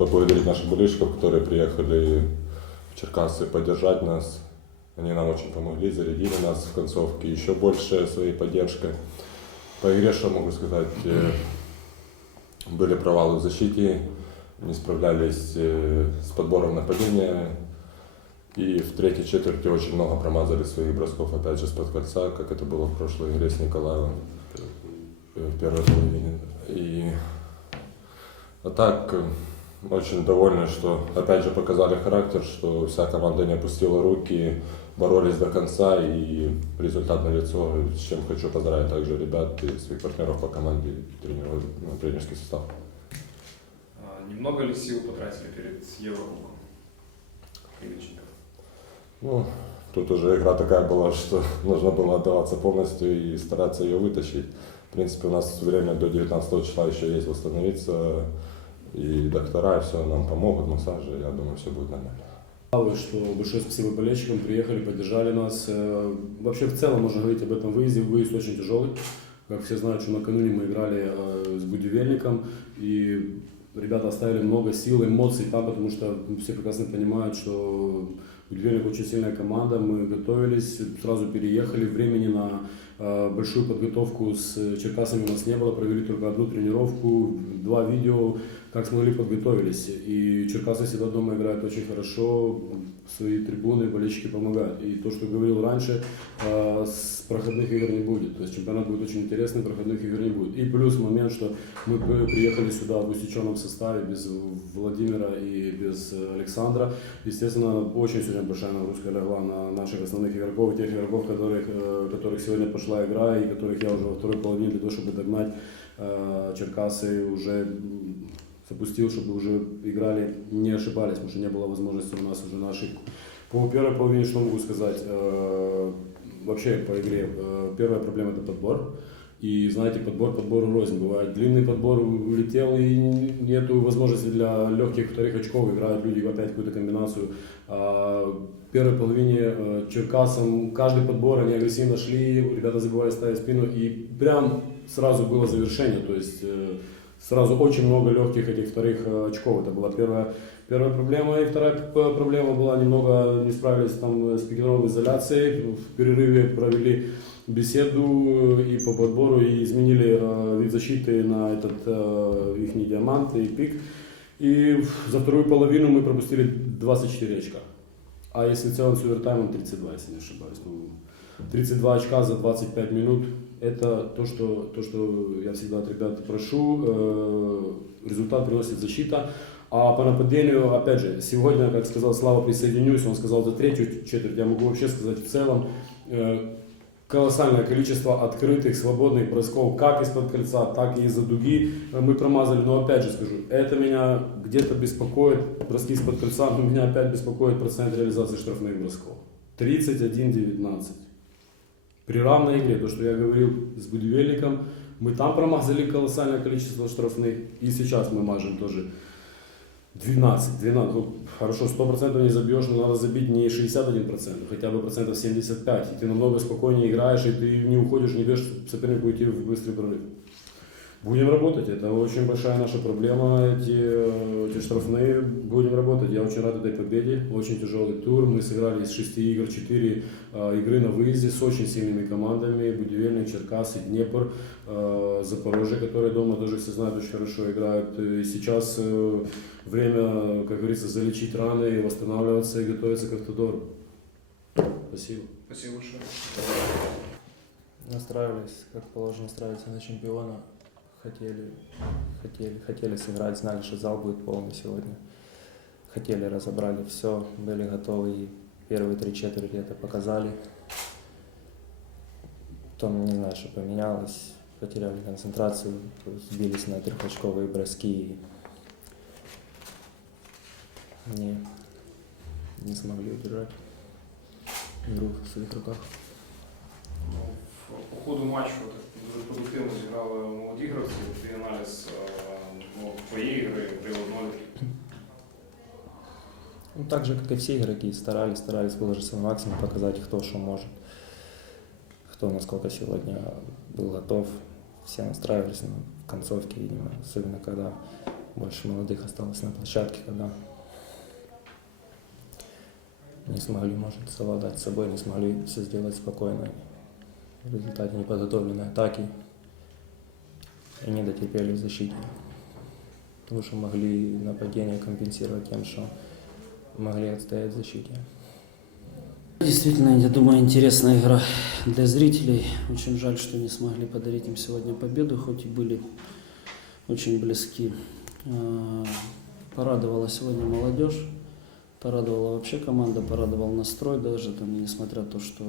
поблагодарить наших болельщиков, которые приехали в Черкасы поддержать нас. Они нам очень помогли, зарядили нас в концовке еще больше своей поддержкой. По игре, что могу сказать, э, были провалы в защите, не справлялись э, с подбором нападения. И в третьей четверти очень много промазали своих бросков, опять же, с-под кольца, как это было в прошлой игре с Николаевым э, в первой половине. И а так, очень довольны, что опять же показали характер, что вся команда не опустила руки, боролись до конца и результат налицо, с чем хочу поздравить также ребят и своих партнеров по команде, тренеров, ну, тренерский состав. А, Немного ли сил потратили перед Еврокубком? Ну, тут уже игра такая была, что нужно было отдаваться полностью и стараться ее вытащить. В принципе, у нас время до 19 числа еще есть восстановиться, и доктора все нам помогут, массажи, я думаю, все будет нормально. Что большое спасибо болельщикам, приехали, поддержали нас. Э, Вообще в целом можно говорить об этом выезде. Выезд очень тяжелый. Как все знают, что накануне мы играли э, с Будивельником, и ребята оставили много сил, эмоций там, потому что все прекрасно понимают, что Будивельник очень сильная команда. Мы готовились, сразу переехали. Времени на большую подготовку с Черкасами у нас не было. Провели только одну тренировку, два видео, как смогли подготовились. И Черкасы всегда дома играют очень хорошо, свои трибуны, болельщики помогают. И то, что говорил раньше, э, с проходных игр не будет. То есть чемпионат будет очень интересный, проходных игр не будет. И плюс момент, что мы при- приехали сюда в усеченном составе без Владимира и без э, Александра. Естественно, очень сегодня большая нагрузка легла на наших основных игроков, тех игроков, которых, э, которых сегодня пошла игра и которых я уже во второй половине для того, чтобы догнать э, Черкасы уже запустил, чтобы уже играли, не ошибались, потому что не было возможности у нас уже на ошибку. По первой половине что могу сказать? Э, Вообще по игре э, первая проблема это подбор. И знаете, подбор подбору рознь. Бывает длинный подбор улетел и нету возможности для легких вторых очков. Играют люди опять какую-то комбинацию. А в первой половине э, Черкасом каждый подбор они агрессивно шли, ребята забывали ставить спину и прям сразу было завершение. То есть э, сразу очень много легких этих вторых э, очков. Это была первая, первая проблема. И вторая проблема была немного не справились там с пикировой изоляцией. В перерыве провели беседу и по подбору и изменили э, вид защиты на этот э, их диамант и пик. И за вторую половину мы пропустили 24 очка. А если в целом с овертаймом 32, если не ошибаюсь. Ну, 32 очка за 25 минут – это то, что, то, что я всегда от ребят прошу. Э, Результат приносит защита. А по нападению, опять же, сегодня, как сказал Слава, присоединюсь, он сказал за третью четверть, я могу вообще сказать в целом, э, колоссальное количество открытых, свободных бросков, как из-под кольца, так и из-за дуги э, мы промазали. Но опять же скажу, это меня где-то беспокоит, броски из-под кольца, но меня опять беспокоит процент реализации штрафных бросков. 31-19. При равной игре, то, что я говорил с Будивельником, мы там промазали колоссальное количество штрафных, и сейчас мы мажем тоже 12, 12, ну, хорошо, 100% не забьешь, но надо забить не 61%, хотя бы процентов 75, и ты намного спокойнее играешь, и ты не уходишь, не даешь сопернику идти в быстрый прорыв. Будем работать, это очень большая наша проблема, эти, эти штрафные, будем работать. Я очень рад этой победе, очень тяжелый тур, мы сыграли из шести игр 4 игры на выезде с очень сильными командами, Будивельник, Черкасы, Днепр, э, Запорожье, которые дома тоже все знают, очень хорошо играют. И сейчас э, время, как говорится, залечить раны, восстанавливаться и готовиться к автодору. Спасибо. Спасибо большое. Настраивались, как положено, настраиваться на чемпиона. Хотели, хотели, хотели сыграть, знали, что зал будет полный сегодня. Хотели, разобрали все, были готовы и первые три четверти это показали. Потом, не знаю, что поменялось, потеряли концентрацию, сбились на трехочковые броски и не, не смогли удержать игру в своих руках. Ну, По ходу матчу так дуже продуктивно зіграли молоді гравці. Твій аналіз е, ну, твоєї гри при 1-0. Ну, так же, как и все игроки, старались, старались выложить свой максимум, показать, кто что может, кто насколько сегодня был готов. Все настраивались на в концовке, видимо, особенно когда больше молодых осталось на площадке, когда не смогли, может, совладать с собой, не смогли все сделать спокойно. В результате неподготовленной атаки и не дотерпели в защите. Лучше могли нападение компенсировать тем, что могли отстоять в защите. Действительно, я думаю, интересная игра для зрителей. Очень жаль, что не смогли подарить им сегодня победу, хоть и были очень близки. А, Порадовала сегодня молодежь, порадовала вообще команда, порадовал настрой даже, там, несмотря на то, что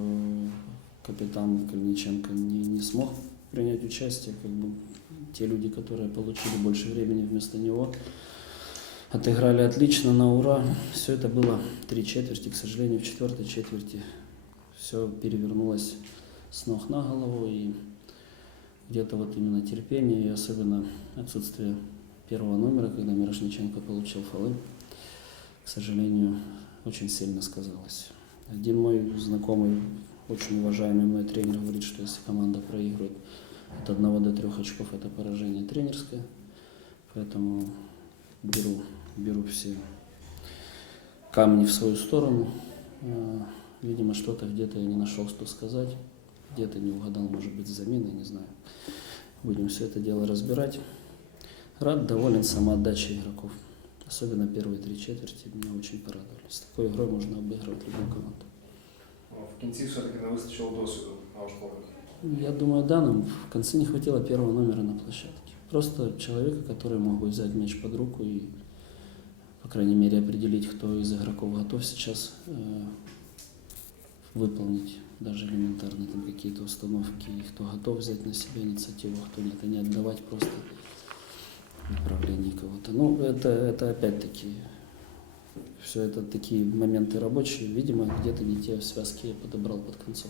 капитан Кальниченко не, не смог принять участие, как бы те люди, которые получили больше времени вместо него, отыграли отлично, на ура. Все это было три четверти, к сожалению, в четвертой четверти все перевернулось с ног на голову, и где-то вот именно терпение и особенно отсутствие первого номера, когда Мирошниченко получил фолы, к сожалению, очень сильно сказалось. Один мой знакомый, очень уважаемый мой тренер говорит, что если команда проигрывает от одного до трех очков, это поражение тренерское. Поэтому беру, беру все камни в свою сторону. Э, Видимо, что-то где-то я не нашел, что сказать. Где-то не угадал, может быть, с заменой, не знаю. Будем все это дело разбирать. Рад, доволен самоотдачей игроков. Особенно первые три четверти меня очень порадовали. С такой игрой можно обыгрывать любую команду. Ну, В кінці все-таки не вистачило досвіду на ваш погляд. Я думаю, да, нам в конце не хватило первого номера на площадке. Просто человека, который мог бы взять мяч под руку и, по крайней мере, определить, кто из игроков готов сейчас э, выполнить даже элементарно там какие-то установки, и кто готов взять на себя инициативу, а кто нет, и не отдавать просто направление кого-то. Ну, это, это опять-таки все это такие моменты рабочие. Видимо, где-то не те связки я подобрал под концов.